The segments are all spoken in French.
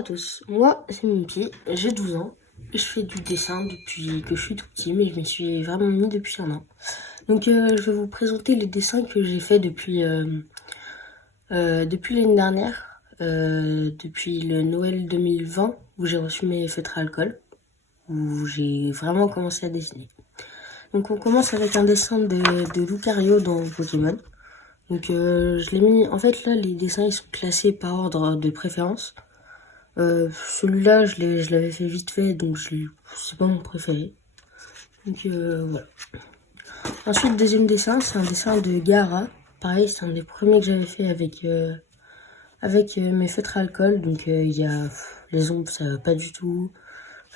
à tous, moi c'est Mimpi, j'ai 12 ans et je fais du dessin depuis que je suis tout petit, mais je m'y suis vraiment mis depuis un an. Donc je vais vous présenter les dessins que j'ai fait depuis l'année dernière, depuis le Noël 2020 où j'ai reçu mes feutres à alcool, où j'ai vraiment commencé à dessiner. Donc on commence avec un dessin de Lucario dans Pokémon. Donc je l'ai mis, en fait là les dessins ils sont classés par ordre de préférence. Celui-là, je l'avais fait vite fait, donc c'est pas mon préféré. Donc voilà. Ensuite, deuxième dessin, c'est un dessin de Gaara. Pareil, c'est un des premiers que j'avais fait avec mes feutres à alcool. Donc il y a les ombres, ça va pas du tout.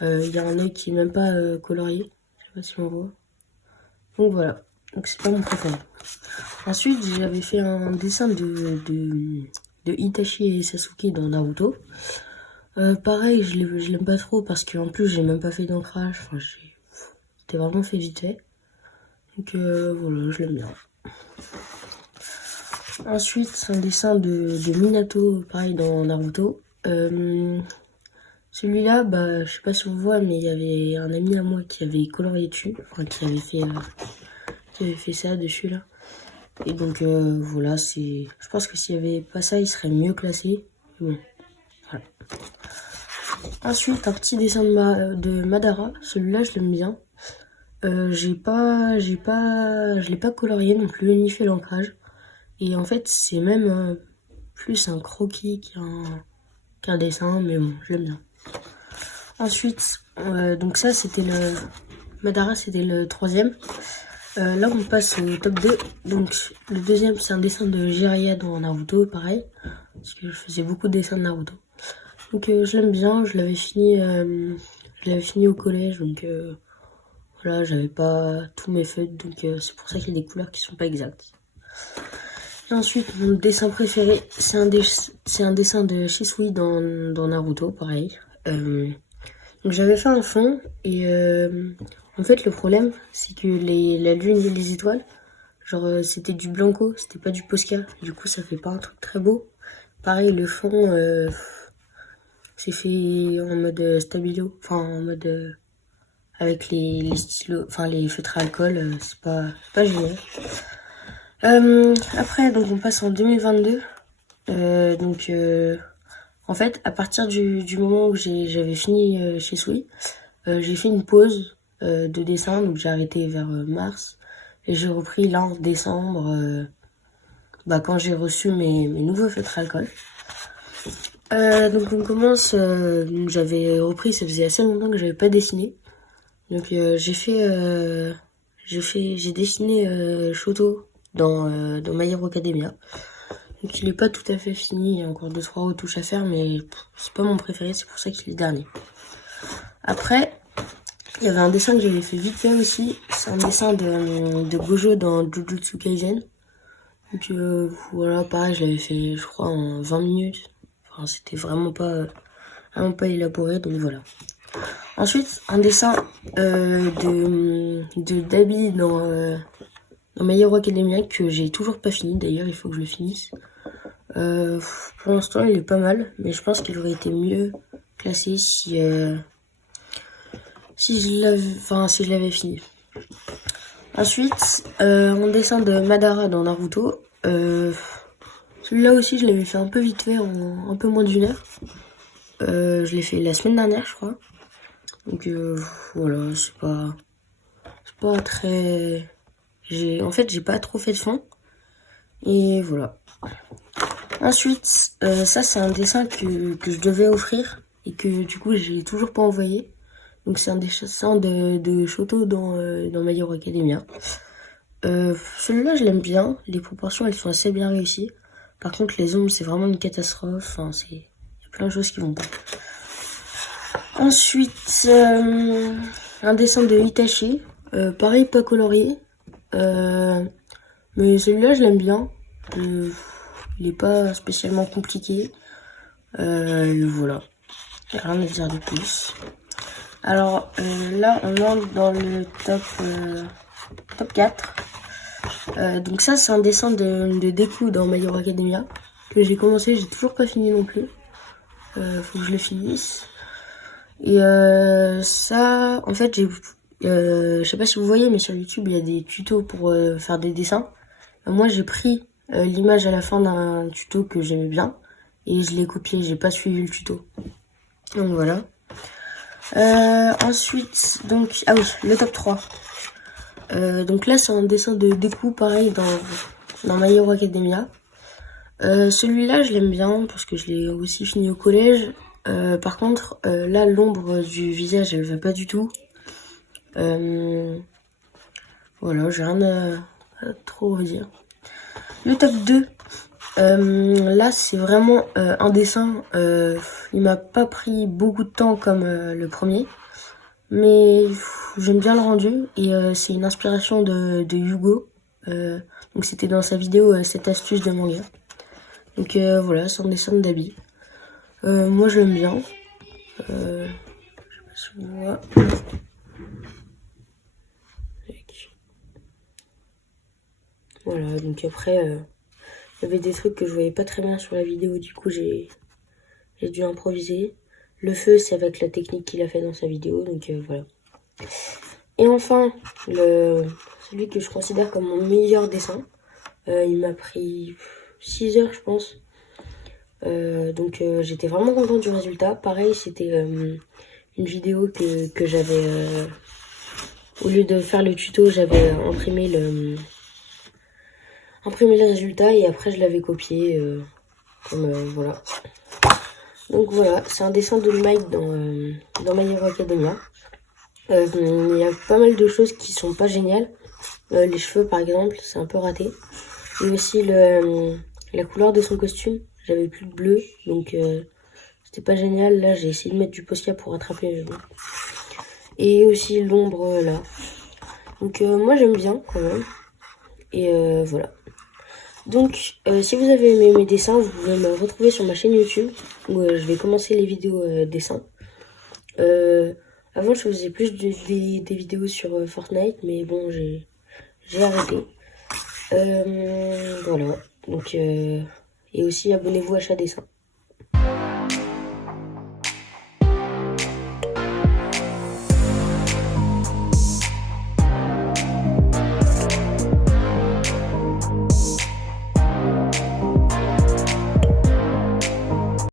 Il y a un œil qui est même pas colorié. Je sais pas si on voit. Donc voilà. Donc c'est pas mon préféré. Ensuite, j'avais fait un dessin de Itachi et Sasuke dans Naruto. Pareil, je l'aime pas trop parce qu'en plus j'ai même pas fait d'ancrage, enfin c'était vraiment fait vite fait. Donc voilà, je l'aime bien. Ensuite, c'est un dessin de Minato, pareil dans Naruto. Celui-là, bah je sais pas si on voit, mais il y avait un ami à moi qui avait colorié dessus, enfin qui avait fait ça dessus là. Et donc voilà, je pense que s'il y avait pas ça, il serait mieux classé. Mais bon, voilà. Ensuite, un petit dessin de Madara. Celui-là, je l'aime bien. Je l'ai pas colorié non plus, ni fait l'ancrage. Et en fait, c'est même plus un croquis qu'un dessin, mais bon, je l'aime bien. Ensuite, donc ça, Madara, c'était le troisième. Là, on passe au top 2. Donc, le deuxième, c'est un dessin de Jiraiya dans Naruto, pareil. Parce que je faisais beaucoup de dessins de Naruto. Donc je l'aime bien, je l'avais fini au collège, donc voilà, j'avais pas tous mes feutres, donc c'est pour ça qu'il y a des couleurs qui sont pas exactes. Et ensuite, mon dessin préféré, c'est un dessin de Shisui dans Naruto, pareil. Donc j'avais fait un fond, et en fait le problème, c'est que la lune et les étoiles, genre c'était du blanco, c'était pas du Posca, du coup ça fait pas un truc très beau. Pareil, le fond... c'est fait en mode stabilo, enfin en mode avec les stylos, enfin les feutres à alcool, c'est pas génial. Après, donc on passe en 2022. Donc en fait, à partir du moment où j'avais fini chez Sui, j'ai fait une pause de dessin, donc j'ai arrêté vers mars et j'ai repris là en décembre, quand j'ai reçu mes nouveaux feutres à alcool. Donc on commence, j'avais repris, ça faisait assez longtemps que j'avais pas dessiné. Donc j'ai dessiné Shoto dans My Hero Academia. Donc il est pas tout à fait fini, il y a encore 2-3 retouches à faire, mais c'est pas mon préféré, c'est pour ça qu'il est dernier. Après, il y avait un dessin que j'avais fait vite fait aussi, c'est un dessin de Gojo dans Jujutsu Kaisen. Donc voilà, pareil, je l'avais fait je crois en 20 minutes. Enfin, c'était vraiment pas élaboré, donc voilà. Ensuite, un dessin de Dabi dans My Hero Academia que j'ai toujours pas fini. D'ailleurs, il faut que je le finisse. Pour l'instant, il est pas mal, mais je pense qu'il aurait été mieux classé si je l'avais fini. Ensuite, un dessin de Madara dans Naruto. Celui-là aussi, je l'avais fait un peu vite fait, en un peu moins d'une heure. Je l'ai fait la semaine dernière, je crois. Donc voilà, c'est pas très... En fait, j'ai pas trop fait de fond. Et voilà. Ensuite, ça c'est un dessin que je devais offrir et que du coup j'ai toujours pas envoyé. Donc c'est un dessin de Shoto dans My Hero Academia. Celui-là je l'aime bien, les proportions elles sont assez bien réussies. Par contre les ombres c'est vraiment une catastrophe, enfin il y a plein de choses qui vont pas. Ensuite, un dessin de Itachi, pareil pas colorié, mais celui-là je l'aime bien. Il est pas spécialement compliqué. Voilà. Il n'y a rien à dire de plus. Alors là, on entre dans le top 4. Donc ça, c'est un dessin de Deku dans My Hero Academia. Que j'ai commencé, j'ai toujours pas fini non plus. Faut que je le finisse. Et ça, en fait, je sais pas si vous voyez, mais sur YouTube, il y a des tutos pour faire des dessins. Moi, j'ai pris l'image à la fin d'un tuto que j'aimais bien et je l'ai copié, j'ai pas suivi le tuto. Donc voilà. Ensuite, donc, ah oui, le top 3. Donc là, c'est un dessin de Deku, pareil, dans My Hero Academia. Celui-là, je l'aime bien parce que je l'ai aussi fini au collège. Par contre, là, l'ombre du visage, elle va pas du tout. Voilà, j'ai rien à trop dire. Le top 2. Là, c'est vraiment un dessin. Il m'a pas pris beaucoup de temps comme le premier. Mais j'aime bien le rendu. Et c'est une inspiration de Hugo. Donc c'était dans sa vidéo cette astuce de manga. Donc voilà, c'est un dessin d'habit. Moi je l'aime bien. Je sais pas si on voit. Voilà, donc après, il y avait des trucs que je voyais pas très bien sur la vidéo, du coup j'ai dû improviser. Le feu, c'est avec la technique qu'il a fait dans sa vidéo, donc voilà. Et enfin, celui que je considère comme mon meilleur dessin, il m'a pris 6 heures, je pense. Donc j'étais vraiment contente du résultat. Pareil, c'était une vidéo que j'avais... au lieu de faire le tuto, j'avais imprimé le résultat et après je l'avais copié. Voilà. Donc voilà, c'est un dessin de Mike dans My Hero Academia. Il y a pas mal de choses qui sont pas géniales. Les cheveux par exemple, c'est un peu raté. Et aussi la couleur de son costume. J'avais plus de bleu, donc c'était pas génial. Là, j'ai essayé de mettre du Posca pour rattraper les cheveux. Et aussi l'ombre là. Donc moi j'aime bien quand même. Et voilà. Donc si vous avez aimé mes dessins, vous pouvez me retrouver sur ma chaîne YouTube où je vais commencer les vidéos dessins. Avant je faisais plus des vidéos sur Fortnite, mais bon j'ai arrêté. Voilà. Donc et aussi abonnez-vous à chaque dessin.